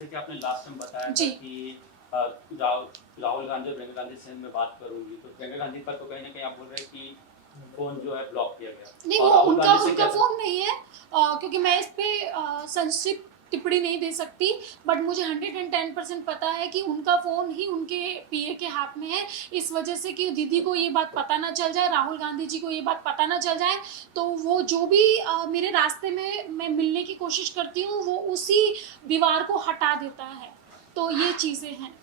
जैसे कि आपने लास्ट टाइम बताया था जी। कि अ, राहुल गांधी और प्रियंका गांधी से मैं बात करूंगी, तो प्रियंका गांधी पर तो कहीं ना कहीं आप बोल रहे हैं कि फोन जो है ब्लॉक किया नहीं, गया वो और राहुल उनका गांधी से उनका क्या। फ़ोन नहीं है, क्योंकि मैं इस पे संक्षिप्त टिप्पणी नहीं दे सकती, बट मुझे 110% पता है कि उनका फ़ोन ही उनके पीए के हाथ में है। इस वजह से कि दीदी को ये बात पता ना चल जाए, राहुल गांधी जी को ये बात पता ना चल जाए, तो वो जो भी मेरे रास्ते में मैं मिलने की कोशिश करती हूँ, वो उसी दीवार को हटा देता है। तो ये चीज़ें हैं।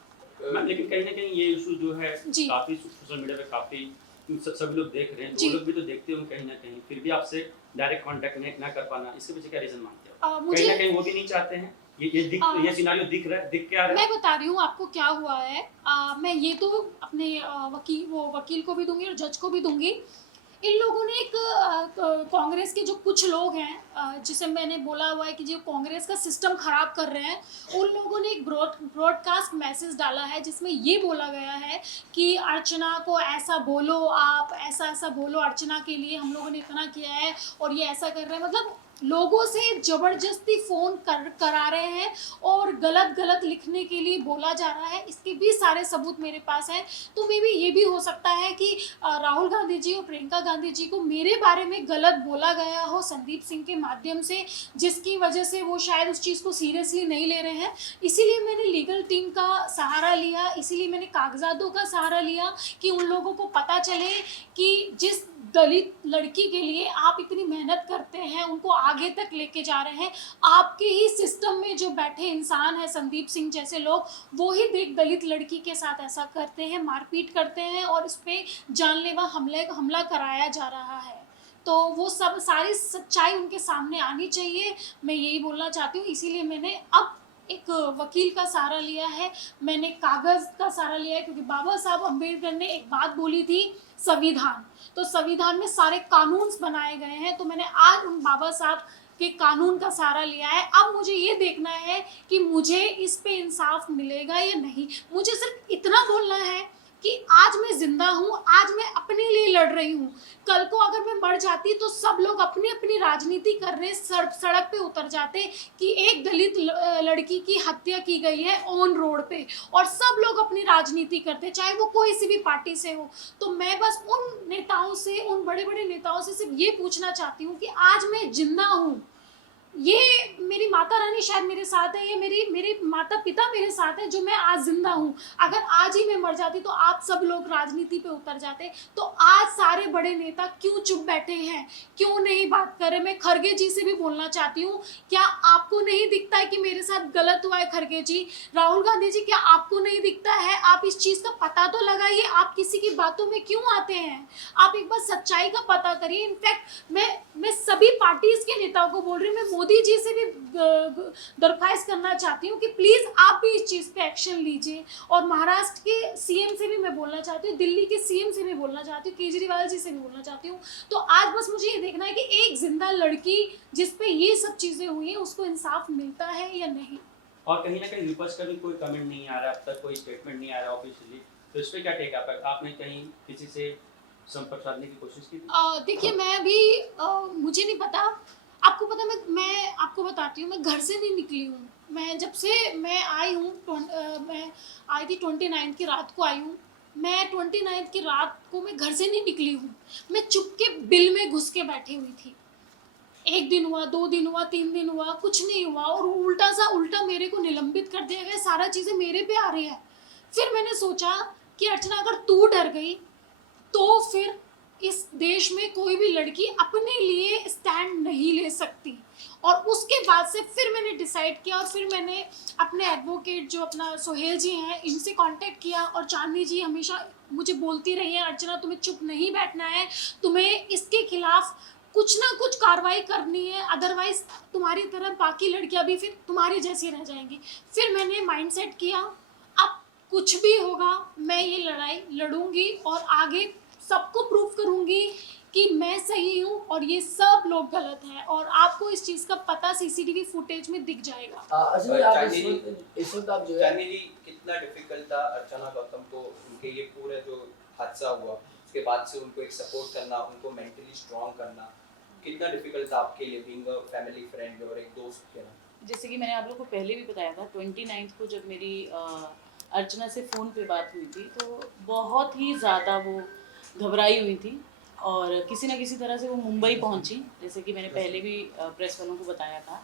मैम लेकिन कहीं ना कहीं ये इशू जो है जी, काफी सोशल मीडिया पे काफी सभी लोग देख रहे हैं, तो वो जी। लोग भी तो देखते होंगे कहीं ना कहीं, फिर भी आपसे डायरेक्ट कांटेक्ट ना कर पाना, इसके पीछे क्या रीजन मानते हो? कहीं मुझे ना कहीं वो भी नहीं चाहते हैं, ये सिनारियो दिख रहा है, दिख क्या रहा मैं है? बता रही हूँ आपको क्या हुआ है। मैं ये तो अपने वकील को भी दूँगी और जज को भी दूँगी। इन लोगों ने एक कांग्रेस के जो कुछ लोग हैं, जिसे मैंने बोला हुआ है कि जो कांग्रेस का सिस्टम खराब कर रहे हैं, उन लोगों ने एक ब्रॉडकास्ट मैसेज डाला है जिसमें ये बोला गया है कि अर्चना को ऐसा बोलो, आप ऐसा-ऐसा बोलो, अर्चना के लिए हम लोगों ने इतना किया है और ये ऐसा कर रहे हैं। मतलब लोगों से ज़बरदस्ती फ़ोन करा रहे हैं और गलत-गलत लिखने के लिए बोला जा रहा है। इसके भी सारे सबूत मेरे पास हैं। तो मे बी ये भी हो सकता है कि राहुल गांधी जी और प्रियंका गांधी जी को मेरे बारे में गलत बोला गया हो संदीप सिंह के माध्यम से, जिसकी वजह से वो शायद उस चीज़ को सीरियसली नहीं ले रहे हैं। इसीलिए मैंने लीगल टीम का सहारा लिया, इसीलिए मैंने कागजातों का सहारा लिया कि उन लोगों को पता चले कि जिस दलित लड़की के लिए आप इतनी मेहनत करते हैं, उनको आगे तक लेके जा रहे हैं, आपके ही सिस्टम में जो बैठे इंसान हैं संदीप सिंह जैसे लोग, वो ही एक दलित लड़की के साथ ऐसा करते हैं, मारपीट करते हैं और इस पे जानलेवा हमला कराया जा रहा है। तो वो सब सारी सच्चाई उनके सामने आनी चाहिए, मैं यही बोलना चाहती हूँ। इसीलिए मैंने अब एक वकील का सहारा लिया है, मैंने कागज़ का सहारा लिया है, क्योंकि बाबा साहब अम्बेडकर ने एक बात बोली थी, संविधान। तो संविधान में सारे कानून्स बनाए गए हैं, तो मैंने आज उन बाबा साहब के कानून का सहारा लिया है। अब मुझे ये देखना है कि मुझे इस पे इंसाफ मिलेगा या नहीं। मुझे सिर्फ इतना बोलना है कि आज मैं ज़िंदा हूँ, आज मैं अपने लिए लड़ रही हूँ। कल को अगर मैं मर जाती तो सब लोग अपनी-अपनी राजनीति कर रहे सड़क पे उतर जाते कि एक दलित लड़की की हत्या की गई है ऑन रोड पे, और सब लोग अपनी राजनीति करते, चाहे वो कोई सी भी पार्टी से हो। तो मैं बस उन नेताओं से, उन बड़े-बड़े नेताओं से सिर्फ ये पूछना चाहती हूँ कि आज मैं ज़िंदा हूँ, ये मेरी माता रानी शायद मेरे साथ है, ये मेरे माता-पिता मेरे साथ हैं, जो मैं आज ज़िंदा हूँ। अगर आज ही मैं मर जाती तो आप सब लोग राजनीति पे उतर जाते। तो आज सारे बड़े नेता क्यों चुप बैठे हैं? क्यों नहीं बात कर रहे? मैं खरगे जी से भी बोलना चाहती हूँ, क्या आपको नहीं दिखता है कि मेरे साथ गलत हुआ है खरगे जी? राहुल गांधी जी, क्या आपको नहीं दिखता है? आप इस चीज़ का पता तो लगाइए, आप किसी की बातों में क्यों आते हैं? आप एक बार सच्चाई का पता करिए। इनफैक्ट मैं सभी पार्टीज़ के नेताओं को बोल रही हूँ, मैं मोदी जी से भी दरख्वास्त करना चाहती हूँ कि प्लीज़ आप भी इस चीज़ पे एक्शन लीजिए, और महाराष्ट्र के सीएम से भी मैं बोलना चाहती हूँ, दिल्ली के सीएम से भी बोलना चाहती हूँ, केजरीवाल जी से भी बोलना चाहती हूँ। तो आज बस मुझे ये देखना है कि एक जिंदा लड़की जिस पे ये सब चीज़ें हुई हैं, उसको इंसाफ मिलता है या नहीं। और कहीं ना कहीं विपक्ष का भी कोई कमेंट नहीं आ रहा, अब तक कोई स्टेटमेंट नहीं आ रहा ऑफिशियली, तो इस पे क्या टेक आपने कहीं किसी से संपर्क साधने की कोशिश की थी? देखिए, मैं अभी मुझे नहीं पता, आपको पता, मैं आपको बताती हूँ, मैं घर से नहीं निकली हूँ। मैं जब से मैं आई हूँ, मैं आई थी 29 की रात को आई हूँ। मैं 29 की रात को मैं घर से नहीं निकली हूँ। मैं चुपके बिल में घुस के बैठी हुई थी। 1 दिन हुआ, 2 दिन हुआ, 3 दिन हुआ, कुछ नहीं हुआ, और उल्टा मेरे को निलंबित कर दिया गया, सारा चीज़ें मेरे पे आ रही है। फिर मैंने सोचा कि अर्चना, अगर तू डर गई, तो फिर इस देश में कोई भी लड़की अपने लिए स्टैंड नहीं ले सकती। और उसके बाद से फिर मैंने डिसाइड किया, और फिर मैंने अपने एडवोकेट जो अपना सोहेल जी हैं, इनसे कांटेक्ट किया, और चांदनी जी हमेशा मुझे बोलती रही हैं, अर्चना तुम्हें चुप नहीं बैठना है, तुम्हें इसके खिलाफ कुछ ना कुछ कार्रवाई करनी है, अदरवाइज तुम्हारी तरह बाकी लड़कियां भी फिर तुम्हारी जैसी रह जाएंगी। फिर मैंने माइंडसेट किया, अब कुछ भी होगा, मैं ये लड़ाई लड़ूंगी और आगे सबको प्रूव करूंगी कि मैं सही हूँ और ये सब लोग गलत हैं, और आपको इस चीज़ का पता सीसीटीवी फुटेज में दिख जाएगा। अच्छा जी, आप चांदनी जी, इस वक्त आप जो है चांदनी जी, कितना डिफिकल्ट था अर्चना गौतम को, उनके ये पूरा जो हादसा हुआ उसके बाद से उनको एक सपोर्ट करना, उनको मेंटली स्ट्रांग करना, कितना डिफिकल्ट था आपके लिए बीइंग अ फैमिली फ्रेंड और एक दोस्त के नाते? जैसे कि मैंने आप लोग को पहले भी बताया था, 29 को जब मेरी अर्चना से फ़ोन पे बात हुई थी तो बहुत ही ज़्यादा वो घबराई हुई थी और किसी न किसी तरह से वो मुंबई पहुंची, जैसे कि मैंने पहले भी प्रेस वालों को बताया था।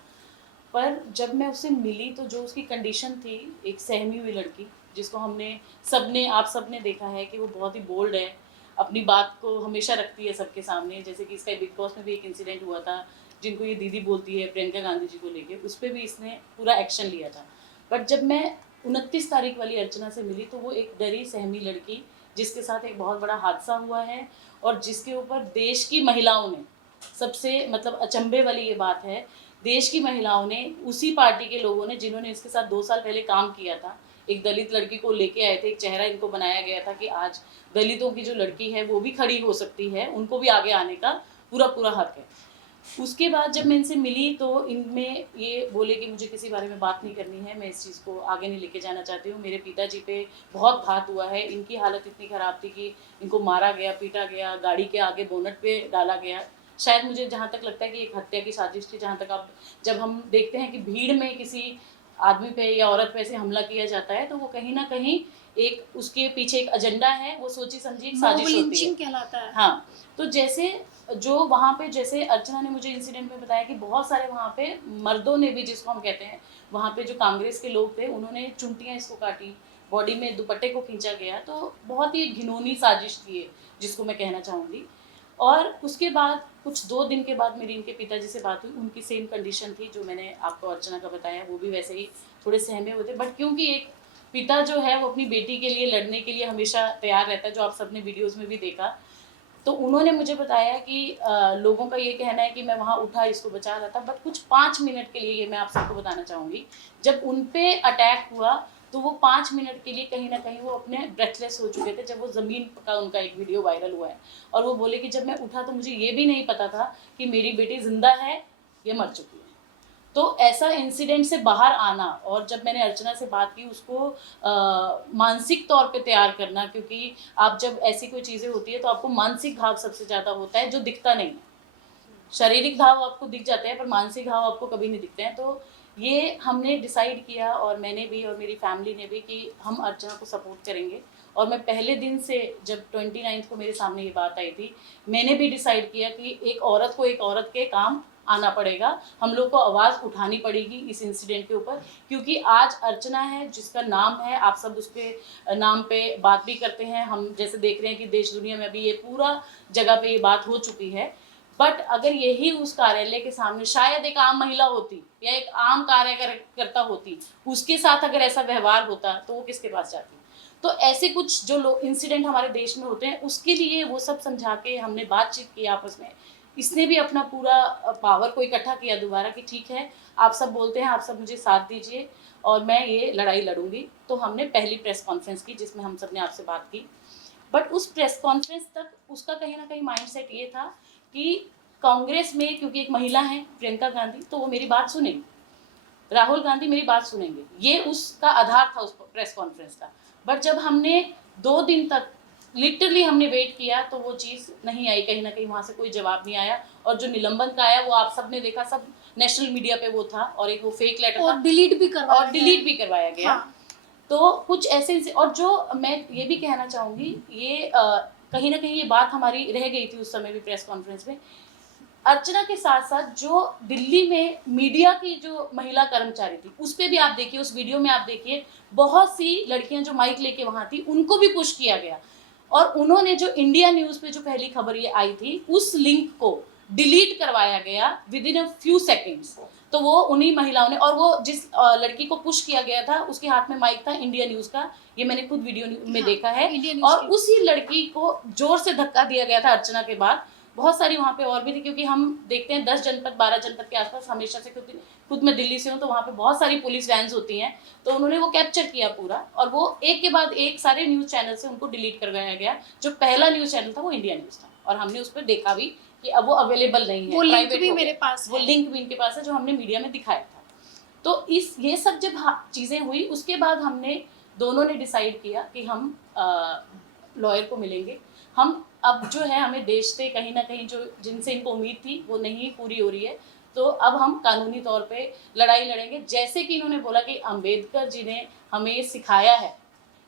पर जब मैं उससे मिली तो जो उसकी कंडीशन थी, एक सहमी हुई लड़की जिसको आप सबने देखा है कि वो बहुत ही बोल्ड है, अपनी बात को हमेशा रखती है सबके सामने। जैसे कि इसका बिग बॉस में भी एक इंसिडेंट हुआ था, जिनको ये दीदी बोलती है प्रियंका गांधी जी को लेके, उस पर भी इसने पूरा एक्शन लिया था। बट जब मैं 29 तारीख वाली अर्चना से मिली तो वो एक डरी सहमी लड़की, जिसके साथ एक बहुत बड़ा हादसा हुआ है और जिसके ऊपर देश की महिलाओं ने, सबसे मतलब अचंभे वाली ये बात है, देश की महिलाओं ने, उसी पार्टी के लोगों ने जिन्होंने इसके साथ 2 साल पहले काम किया था, एक दलित लड़की को लेके आए थे, एक चेहरा इनको बनाया गया था कि आज दलितों की जो लड़की है वो भी खड़ी हो सकती है, उनको भी आगे आने का पूरा पूरा हक है। उसके बाद जब मैं इनसे मिली तो इनमें ये बोले कि मुझे किसी बारे में बात नहीं करनी है, मैं इस चीज़ को आगे नहीं लेके जाना चाहती हूँ, मेरे पिताजी पे बहुत घात हुआ है, इनकी हालत इतनी ख़राब थी कि इनको मारा गया, पीटा गया, गाड़ी के आगे बोनट पे डाला गया। शायद मुझे जहाँ तक लगता है कि एक हत्या की साजिश थी, जहाँ तक आप जब हम देखते हैं कि भीड़ में किसी आदमी पे या औरत पे ऐसे हमला किया जाता है तो वो कहीं ना कहीं एक उसके पीछे एक एजेंडा है, वो सोची समझी एक साजिश होती है। लिंचिंग कहलाता है। हाँ, तो जैसे जो वहाँ पे, जैसे अर्चना ने मुझे इंसिडेंट में बताया कि बहुत सारे वहाँ पे मर्दों ने भी, जिसको हम कहते हैं, वहाँ पे जो कांग्रेस के लोग थे उन्होंने चुंटियाँ इसको काटी, बॉडी में दुपट्टे को खींचा गया, तो बहुत ही घिनौनी साजिश थी ये, जिसको मैं कहना चाहूँगी। और उसके बाद कुछ 2 दिन के बाद मेरी इनके पिताजी से बात हुई, उनकी सेम कंडीशन थी जो मैंने आपको अर्चना का बताया, वो भी वैसे ही थोड़े सहमे हुए थे। बट क्योंकि एक पिता जो है वो अपनी बेटी के लिए लड़ने के लिए हमेशा तैयार रहता है, जो आप सबने वीडियोज़ में भी देखा, तो उन्होंने मुझे बताया कि लोगों का ये कहना है कि मैं वहाँ उठा, इसको बचा रहा था, बट कुछ 5 मिनट के लिए, ये मैं आप सबको बताना चाहूँगी, जब उन पे अटैक हुआ तो वो 5 मिनट के लिए कहीं ना कहीं वो अपने ब्रेथलेस हो चुके थे, जब वो ज़मीन का उनका एक वीडियो वायरल हुआ है। और वो बोले कि जब मैं उठा तो मुझे ये भी नहीं पता था कि मेरी बेटी जिंदा है या मर चुकी है। तो ऐसा इंसिडेंट से बाहर आना, और जब मैंने अर्चना से बात की, उसको मानसिक तौर पे तैयार करना, क्योंकि आप जब ऐसी कोई चीज़ें होती है तो आपको मानसिक घाव सबसे ज़्यादा होता है, जो दिखता नहीं है। शारीरिक घाव आपको दिख जाते हैं पर मानसिक घाव आपको कभी नहीं दिखते हैं। तो ये हमने डिसाइड किया, और मैंने भी और मेरी फैमिली ने भी, कि हम अर्चना को सपोर्ट करेंगे। और मैं पहले दिन से, जब 29 को मेरे सामने ये बात आई थी, मैंने भी डिसाइड किया कि एक औरत को एक औरत के काम आना पड़ेगा, हम लोग को आवाज़ उठानी पड़ेगी इस इंसिडेंट के ऊपर, क्योंकि आज अर्चना है जिसका नाम है, आप सब उसके नाम पे बात भी करते हैं, हम जैसे देख रहे हैं कि देश दुनिया में अभी ये पूरा जगह पे ये बात हो चुकी है। बट अगर यही उस कार्यालय के सामने शायद एक आम महिला होती या एक आम कार्यकर्ता होती, उसके साथ अगर ऐसा व्यवहार होता तो वो किसके पास जाती। तो ऐसे कुछ जो लोग इंसिडेंट हमारे देश में होते हैं, उसके लिए वो सब समझा के हमने बातचीत की आपस में। इसने भी अपना पूरा पावर को इकट्ठा किया दोबारा कि ठीक है, आप सब बोलते हैं, आप सब मुझे साथ दीजिए और मैं ये लड़ाई लड़ूंगी। तो हमने पहली प्रेस कॉन्फ्रेंस की जिसमें हम सब ने आपसे बात की। बट उस प्रेस कॉन्फ्रेंस तक उसका कहीं ना कहीं माइंडसेट ये था कि कांग्रेस में, क्योंकि एक महिला है प्रियंका गांधी, तो वो मेरी बात सुनेंगे, राहुल गांधी मेरी बात सुनेंगे, ये उसका आधार था उस प्रेस कॉन्फ्रेंस का। बट जब हमने 2 दिन तक लिटरली हमने वेट किया तो वो चीज़ नहीं आई, कहीं ना कहीं वहाँ से कोई जवाब नहीं आया। और जो निलंबन का आया वो आप सब ने देखा, सब नेशनल मीडिया पे वो था, और एक वो फेक लेटर और था, डिलीट भी करवाया गया। गया। तो कुछ ऐसे, और जो मैं ये भी कहना चाहूँगी, ये कहीं ना कहीं ये बात हमारी रह गई थी उस समय भी प्रेस कॉन्फ्रेंस में। अर्चना के साथ साथ जो दिल्ली में मीडिया की जो महिला कर्मचारी थी, उस पर भी आप देखिए, उस वीडियो में आप देखिए, बहुत सी लड़कियां जो माइक लेके वहाँ थी, उनको भी पुश किया गया। और उन्होंने जो इंडिया न्यूज़ पे जो पहली खबर ये आई थी, उस लिंक को डिलीट करवाया गया with in a few seconds. तो वो उन्हीं महिलाओं ने, और वो जिस लड़की को पुश किया गया था उसके हाथ में माइक था इंडिया न्यूज़ का, ये मैंने खुद वीडियो में देखा है। और उसी लड़की को जोर से धक्का दिया गया था अर्चना के बाद। बहुत सारी वहाँ पे और भी थी, क्योंकि हम देखते हैं 10 जनपद 12 जनपद के आसपास, हमेशा से खुद मैं दिल्ली से हूँ, तो वहाँ पे बहुत सारी पुलिस वैन्स होती हैं। तो उन्होंने वो कैप्चर किया पूरा, और वो एक के बाद एक सारे न्यूज़ चैनल से उनको डिलीट करवाया गया। जो पहला न्यूज़ चैनल था वो इंडिया न्यूज़ था, और हमने उस पर देखा भी कि अब वो अवेलेबल नहीं है, वो लिंक भी मेरे पास वो लिंक भी इनके पास है जो हमने मीडिया में दिखाया था। तो ये सब जब चीज़ें हुई, उसके बाद हमने दोनों ने डिसाइड किया कि हम लॉयर को मिलेंगे। हम अब जो है, हमें देश से कहीं ना कहीं जो जिनसे इनको उम्मीद थी वो नहीं पूरी हो रही है, तो अब हम कानूनी तौर पे लड़ाई लड़ेंगे। जैसे कि इन्होंने बोला कि अंबेडकर जी ने हमें ये सिखाया है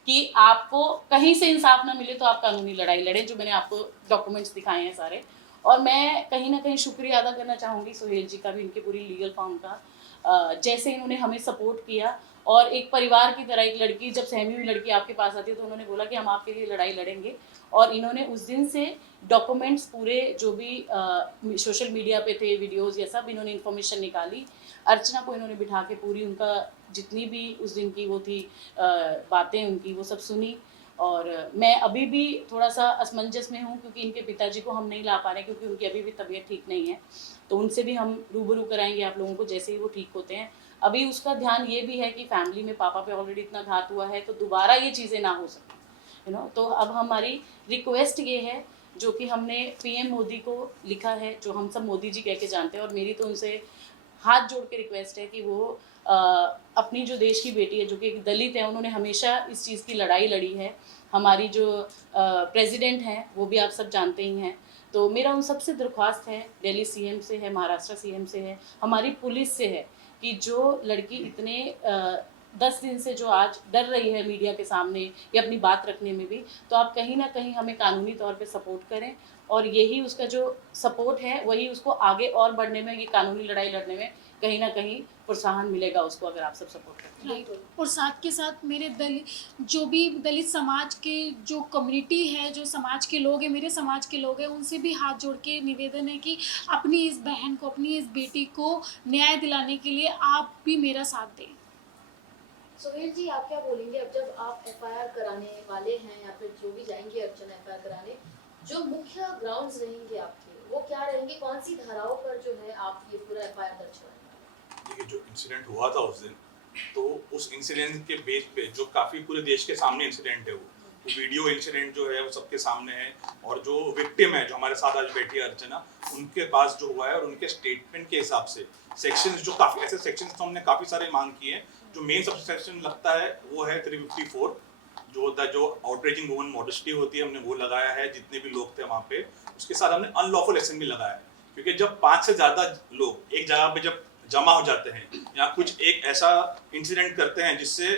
कि आपको कहीं से इंसाफ ना मिले तो आप कानूनी लड़ाई लड़ें, जो मैंने आपको डॉक्यूमेंट्स दिखाए हैं सारे। और मैं कहीं ना कहीं शुक्रिया अदा करना चाहूँगी सोहेल जी का भी, इनके पूरी लीगल फॉर्म का, जैसे इन्होंने हमें सपोर्ट किया। और एक परिवार की तरह, एक लड़की जब सहमी हुई लड़की आपके पास आती है तो उन्होंने बोला कि हम आपके लिए लड़ाई लड़ेंगे। और इन्होंने उस दिन से डॉक्यूमेंट्स पूरे जो भी सोशल मीडिया पे थे, वीडियोस, ये सब इन्होंने इन्फॉर्मेशन निकाली। अर्चना को इन्होंने बिठा के पूरी उनका जितनी भी उस दिन की वो थी बातें उनकी, वो सब सुनी। और मैं अभी भी थोड़ा सा असमंजस में हूँ क्योंकि इनके पिताजी को हम नहीं ला पा रहे क्योंकि उनकी अभी भी तबीयत ठीक नहीं है। तो उनसे भी हम रूबरू कराएंगे आप लोगों को जैसे ही वो ठीक होते हैं। अभी उसका ध्यान ये भी है कि फैमिली में पापा पे ऑलरेडी इतना घात हुआ है तो दोबारा ये चीज़ें ना हो सकें, तो अब हमारी रिक्वेस्ट ये है जो कि हमने पीएम मोदी को लिखा है, जो हम सब मोदी जी कह के जानते हैं, और मेरी तो उनसे हाथ जोड़ के रिक्वेस्ट है कि वो अपनी जो देश की बेटी है जो कि एक दलित है, उन्होंने हमेशा इस चीज़ की लड़ाई लड़ी है। हमारी जो प्रेसिडेंट हैं वो भी आप सब जानते ही हैं। तो मेरा उन सबसे दरख्वास्त है, दिल्ली सीएम से है, महाराष्ट्र सीएम से है, हमारी पुलिस से है कि जो लड़की इतने 10 दिन से जो आज डर रही है मीडिया के सामने या अपनी बात रखने में भी, तो आप कहीं ना कहीं हमें कानूनी तौर पे सपोर्ट करें। और यही उसका जो सपोर्ट है वही उसको आगे और बढ़ने में, ये कानूनी लड़ाई लड़ने में कहीं ना कहीं प्रोत्साहन मिलेगा उसको, अगर आप सब सपोर्ट करें। राइट। और साथ के साथ मेरे जो भी दलित समाज के जो कम्युनिटी है, जो समाज के लोग हैं, मेरे समाज के लोग हैं, उनसे भी हाथ जोड़ के निवेदन है कि अपनी इस बहन को, अपनी इस बेटी को न्याय दिलाने के लिए आप भी मेरा साथ दें। सोहेल जी, आप क्या बोलेंगे अब जब आप एफआईआर कराने वाले हैं या फिर जो भी जाएंगे अर्चना एफआईआर कराने, जो मुख्य ग्राउंड्स रहेंगे आपके वो क्या रहेंगे? कौन सी धाराओं पर जो है आप ये पूरा एफआईआर दर्ज कराएंगे? देखिए, जो इंसिडेंट हुआ था उस दिन, तो उस इंसिडेंट के बेस पे जो काफ़ी पूरे देश के सामने इंसिडेंट है, वो वीडियो इंसिडेंट जो है वो सबके सामने है। और जो विक्टिम है जो हमारे साथ आज बैठी है अर्चना, उनके पास जो हुआ है और उनके स्टेटमेंट के हिसाब से सेक्शंस, जो काफ़ी ऐसे सेक्शंस तो हमने काफ़ी सारे मांग किए हैं। जो मेन सब सेक्शन लगता है वो है 354, जो होता है जो आउटरेजिंग वुमन मॉडेस्टी होती है, हमने वो लगाया है। जितने भी लोग थे वहाँ पे, उसके साथ हमने अनलॉफुल असेंबली लगाया है, क्योंकि जब 5 से ज़्यादा लोग एक जगह पे जब जमा हो जाते हैं या कुछ एक ऐसा इंसिडेंट करते हैं जिससे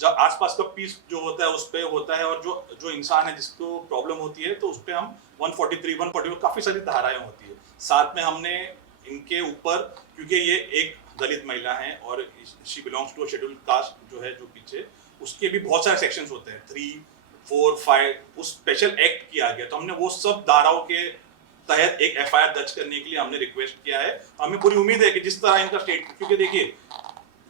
जब आसपास का पीस जो होता है उस पर होता है, और जो इंसान है जिसको प्रॉब्लम होती है, तो उस पर हम 143, 144 काफ़ी सारी धाराएं होती है। साथ में हमने इनके ऊपर, क्योंकि ये एक दलित महिला हैं और she belongs to scheduled caste जो है जो पीछे, उसके भी बहुत सारे सेक्शंस होते हैं 3, 4, 5, उस स्पेशल एक्ट किया गया। तो हमने वो सब धाराओं के तहत एक एफआईआर दर्ज करने के लिए हमने रिक्वेस्ट किया है। हमें पूरी उम्मीद है कि जिस तरह इनका स्टेटमेंट, क्योंकि देखिए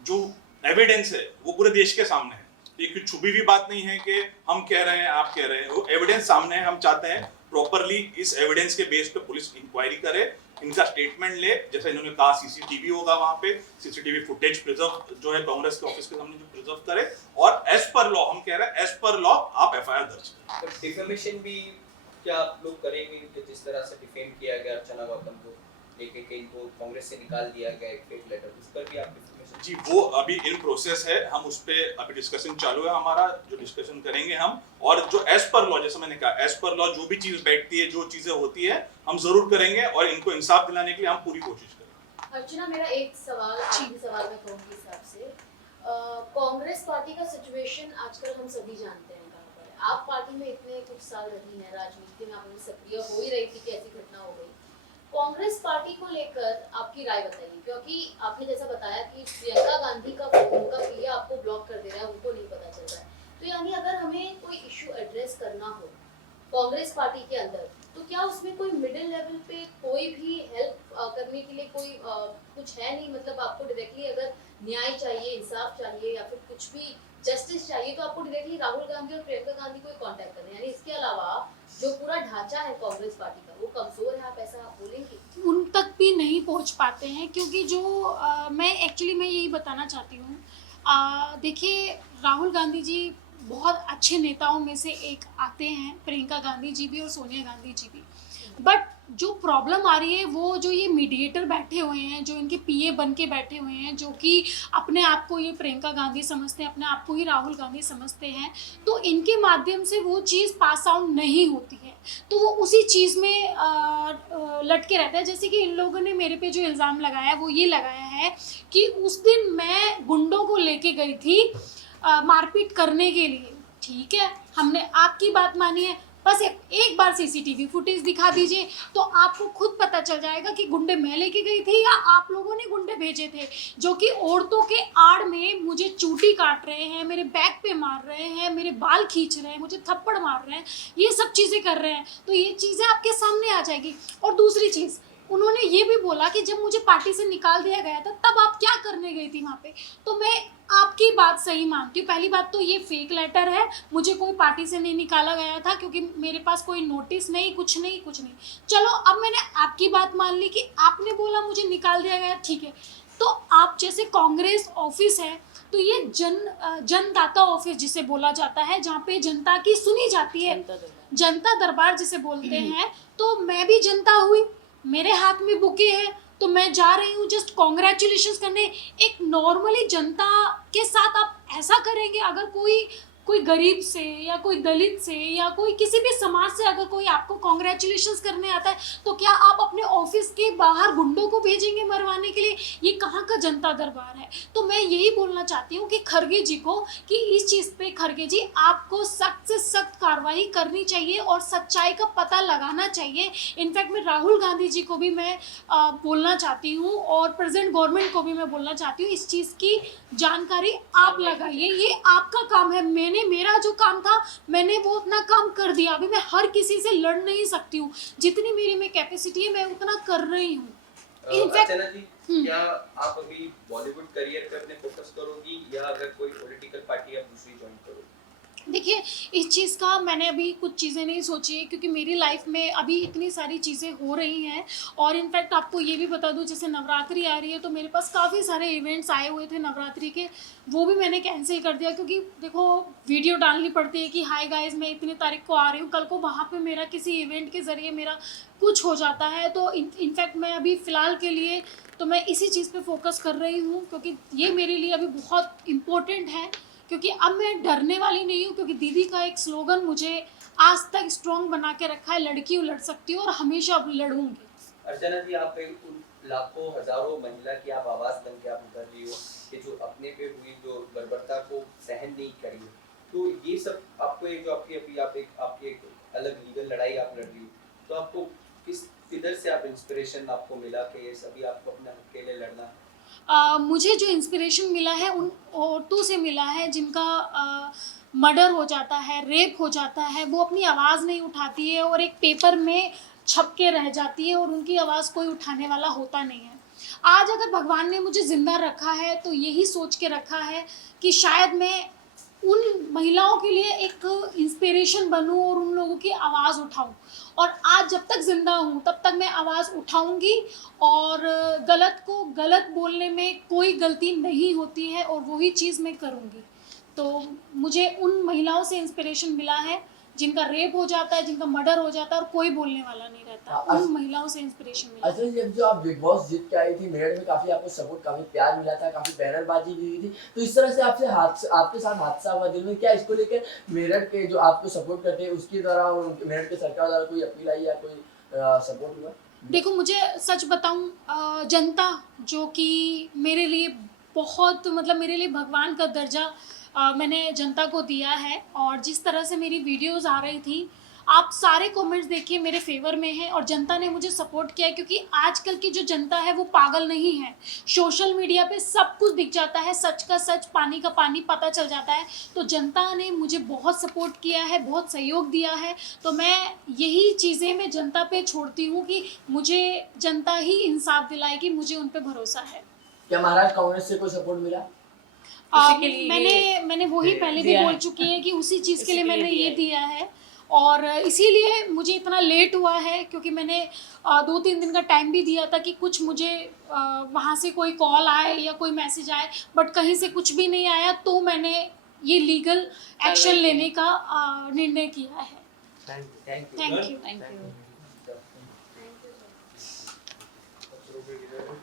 जो एविडेंस है वो पूरे देश के सामने है, ये कुछ छुपी हुई बात नहीं है कि हम कह रहे हैं आप कह रहे हैं, वो एविडेंस सामने है। हम चाहते हैं प्रॉपरली इस एविडेंस के बेस पे पुलिस इंक्वायरी करे, इनका स्टेटमेंट ले। जैसे इन्होंने कहा सीसीटीवी होगा वहाँ पे, सीसीटीवी फुटेज प्रिजर्व जो है कांग्रेस के ऑफिस के सामने जो प्रिजर्व करे, और एज पर लॉ, हम कह रहे हैं एज पर लॉ आप एफआईआर दर्ज करें। डिफेमेशन भी क्या आप लोग करेंगे कि जिस तरह से डिफेम किया गया अर्चना गौतम को लेके कि इनको कांग्रेस से निकाल दिया गया एक फेक लेटर, उस पर भी आप डिफेमेशन? जी, वो अभी इन प्रोसेस है, हम उस पे अभी डिस्कशन चालू है हमारा, जो डिस्कशन करेंगे हम। और जो एज पर लॉ, जैसे मैंने कहा, एज पर लॉ जो भी चीज बैठती है, जो चीजें होती है, हम जरूर करेंगे और इनको इंसाफ दिलाने के लिए हम पूरी कोशिश करेंगे। अर्चना, मेरा एक सवाल, आखिरी सवाल मैं कहूँगी हिसाब से, कांग्रेस पार्टी का सिचुएशन आजकल हम सभी जानते हैं कहाँ पर है। आप पार्टी में इतने कुछ साल रही हैं, राजनीति में आप सक्रिय हो ही रही थी कि ऐसी घटना हो गई। कांग्रेस पार्टी को लेकर आपकी राय बताइए, क्योंकि आपने जैसा बताया कि प्रियंका गांधी का फोन का पीए आपको ब्लॉक कर दे रहा है, उनको नहीं पता चल रहा है। तो यानी अगर हमें कोई इशू एड्रेस करना हो कांग्रेस पार्टी के अंदर, तो क्या उसमें कोई मिडिल लेवल पे कोई भी हेल्प करने के लिए कोई कुछ है नहीं? मतलब आपको डायरेक्टली अगर न्याय चाहिए, इंसाफ चाहिए या फिर कुछ भी जस्टिस चाहिए, तो आपको डायरेक्टली राहुल गांधी और प्रियंका गांधी को कांटेक्ट करना है। यानी इसके अलावा जो पूरा ढांचा है कांग्रेस पार्टी का वो कमजोर है, आप ऐसा बोलेंगे? उन तक भी नहीं पहुंच पाते हैं, क्योंकि जो मैं यही बताना चाहती हूँ। देखिए, राहुल गांधी जी बहुत अच्छे नेताओं में से एक आते हैं, प्रियंका गांधी जी भी और सोनिया गांधी जी भी, बट जो प्रॉब्लम आ रही है वो जो ये मीडिएटर बैठे हुए हैं, जो इनके पीए बन के बैठे हुए हैं, जो कि अपने आप को ये प्रियंका गांधी समझते हैं, अपने आप को ही राहुल गांधी समझते हैं, तो इनके माध्यम से वो चीज़ पास आउट नहीं होती है, तो वो उसी चीज़ में लटके रहता है। जैसे कि इन लोगों ने मेरे पे जो इल्ज़ाम लगाया है वो ये लगाया है कि उस दिन मैं गुंडों को लेके गई थी मारपीट करने के लिए। ठीक है, हमने आपकी बात मानी है, बस एक बार सीसीटीवी फुटेज दिखा दीजिए तो आपको खुद पता चल जाएगा कि गुंडे मैं लेके गई थी या आप लोगों ने गुंडे भेजे थे, जो कि औरतों के आड़ में मुझे चूटी काट रहे हैं, मेरे बैक पे मार रहे हैं, मेरे बाल खींच रहे हैं, मुझे थप्पड़ मार रहे हैं, ये सब चीज़ें कर रहे हैं। तो ये चीज़ें आपके सामने आ जाएगी। और दूसरी चीज़, उन्होंने ये भी बोला कि जब मुझे पार्टी से निकाल दिया गया था तब आप क्या करने गई थी वहाँ पे। तो मैं आपकी बात सही मानती हूँ। पहली बात तो ये फेक लेटर है, मुझे कोई पार्टी से नहीं निकाला गया था, क्योंकि मेरे पास कोई नोटिस नहीं, कुछ नहीं। चलो, अब मैंने आपकी बात मान ली कि आपने बोला मुझे निकाल दिया गया, ठीक है। तो आप जैसे कांग्रेस ऑफिस है, तो ये जनदाता ऑफिस जिसे बोला जाता है, जहाँ पे जनता की सुनी जाती है, जनता दरबार जिसे बोलते हैं। तो मैं भी जनता हुई, मेरे हाथ में बुके है, तो मैं जा रही हूँ जस्ट कॉन्ग्रेचुलेशंस करने। एक नॉर्मली जनता के साथ आप ऐसा करेंगे? अगर कोई गरीब से या कोई दलित से या कोई किसी भी समाज से अगर कोई आपको कॉन्ग्रेचुलेशंस करने आता है, तो क्या आप अपने ऑफिस के बाहर गुंडों को भेजेंगे मरवाने के लिए? ये कहाँ का जनता दरबार है? तो मैं यही बोलना चाहती हूँ कि खड़गे जी को, कि इस चीज़ पे खड़गे जी आपको सख्त से सख्त कार्रवाई करनी चाहिए और सच्चाई का पता लगाना चाहिए। इनफैक्ट मैं राहुल गांधी जी को भी मैं बोलना चाहती हूँ और प्रेजेंट गवर्नमेंट को भी मैं बोलना चाहती हूँ, इस चीज़ की जानकारी आप लगाइए, ये आपका काम है। मेरा जो काम था मैंने वो अपना काम कर दिया। अभी मैं हर किसी से लड़ नहीं सकती हूँ, जितनी मेरी में कैपेसिटी है मैं उतना कर रही हूँ। अर्चना जी, क्या आप अभी बॉलीवुड करियर करने फोकस करोगी या अगर कोई पॉलिटिकल पार्टी आप दूसरी ज्वाइन करोगी? देखिए, इस चीज़ का मैंने अभी कुछ चीज़ें नहीं सोची है, क्योंकि मेरी लाइफ में अभी इतनी सारी चीज़ें हो रही हैं। और इनफैक्ट आपको ये भी बता दूं, जैसे नवरात्रि आ रही है, तो मेरे पास काफ़ी सारे इवेंट्स आए हुए थे नवरात्रि के, वो भी मैंने कैंसिल कर दिया। क्योंकि देखो, वीडियो डालनी पड़ती है कि हाय गाइस मैं इतनी तारीख को आ रही हूँ, कल को वहाँ पर मेरा किसी इवेंट के ज़रिए मेरा कुछ हो जाता है। तो इनफैक्ट मैं अभी फ़िलहाल के लिए तो मैं इसी चीज़ पर फोकस कर रही हूँ, क्योंकि ये मेरे लिए अभी बहुत इम्पोर्टेंट है। क्योंकि अब मैं डरने वाली नहीं हूँ, क्योंकि दीदी का एक स्लोगन मुझे आज तक स्ट्रॉन्ग बना के रखा है, लड़की हूँ, लड़ सकती हूँ और हमेशा अब लड़ूंगी। अर्चना जी, आप एक उन लाखों हजारों महिला की आप आवाज बन के आप उतर रही हो कि जो अपने पे हुई जो बर्बरता को सहन नहीं करी। तो ये सब आपको एक जो आपकी अभी आपकी एक अलग लीगल लड़ाई आप लड़ रही हो, तो आपको किधर से आप इंस्पिरेशन आपको मिला कि ये सभी आपको अपने हक के लिए लड़ना है? मुझे जो इंस्पिरेशन मिला है उन औरतों से मिला है जिनका मर्डर हो जाता है, रेप हो जाता है, वो अपनी आवाज़ नहीं उठाती है और एक पेपर में छप के रह जाती है और उनकी आवाज़ कोई उठाने वाला होता नहीं है। आज अगर भगवान ने मुझे ज़िंदा रखा है तो यही सोच के रखा है कि शायद मैं उन महिलाओं के लिए एक इंस्पिरेशन बनूं और उन लोगों की आवाज़ उठाऊं। और आज जब तक ज़िंदा हूं तब तक मैं आवाज़ उठाऊंगी, और गलत को गलत बोलने में कोई गलती नहीं होती है और वही चीज़ मैं करूंगी। तो मुझे उन महिलाओं से इंस्पिरेशन मिला है जिनका रेप हो जाता है, जिनका मर्डर हो जाता है और कोई बोलने वाला नहीं रहता, उन महिलाओं से इंस्पिरेशन मिला। अच्छा, जब जो आप बिग बॉस जीत के आई थी, मेरठ में काफी आपको सपोर्ट, काफी प्यार मिला था, काफी बैनरबाजी भी हुई थी, तो इस तरह से आपके साथ हादसा हुआ दिल में, क्या इसको लेकर मेरठ के जो आपको सपोर्ट करते हैं उसकी द्वारा और मेरठ के सरकार द्वारा कोई अपील आई या कोई सपोर्ट हुआ? देखो, मुझे सच बताऊं, जनता जो कि मेरे लिए बहुत, मतलब मेरे लिए भगवान का दर्जा मैंने जनता को दिया है। और जिस तरह से मेरी वीडियोस आ रही थी, आप सारे कमेंट्स देखिए मेरे फेवर में हैं और जनता ने मुझे सपोर्ट किया है। क्योंकि आजकल की जो जनता है वो पागल नहीं है, सोशल मीडिया पे सब कुछ दिख जाता है, सच का सच, पानी का पानी पता चल जाता है। तो जनता ने मुझे बहुत सपोर्ट किया है, बहुत सहयोग दिया है। तो मैं यही चीज़ें मैं जनता पे छोड़ती हूँ कि मुझे जनता ही इंसाफ दिलाएगी, मुझे उन पर भरोसा है। क्या महाराष्ट्र कांग्रेस से कोई सपोर्ट मिला? उसी के लिए मैंने वही पहले भी बोल चुकी है कि उसी चीज़ के लिए मैंने ये दिया है। और इसीलिए मुझे इतना लेट हुआ है, क्योंकि मैंने 2-3 दिन का टाइम भी दिया था कि कुछ मुझे वहाँ से कोई कॉल आए या कोई मैसेज आए, बट कहीं से कुछ भी नहीं आया। तो मैंने ये लीगल एक्शन लेने का निर्णय किया है। Thank you. Thank you. Thank you. है